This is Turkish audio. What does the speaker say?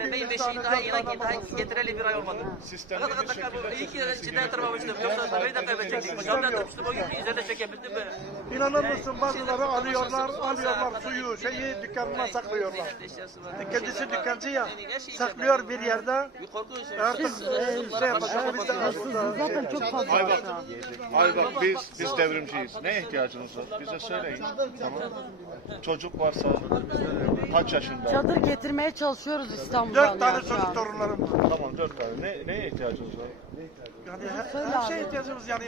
bebeğin beşiği daha yeni daha getireli bir ay olmadı. Sistemli bir şekilde iyi ki içinden tırmamıştım. Yoksa bebeği de kaybedecektik. Camdan tutmuştum o gün üzerine çekebildim? İnanır mısın bazıları alıyorlar, alıyorlar suyu, şeyi dükkanına saklıyorlar. Kendisi dükkancı ya, saklıyor bir yerde. Artık e, şey yapacak, biz de Zaten çok fazla. Ay bak, ay bak biz biz devrimciyiz. Ne ihtiyacınız var? Bize söyleyin. Tamam. Çocuk varsa kaç yaşında? Çadır getirmeye çalışıyoruz İstanbul'dan. dört tane çocuk torunlarım var. Tamam dört tane. Ne neye ihtiyacınız var? Yani her, her şeye ihtiyacımız yani.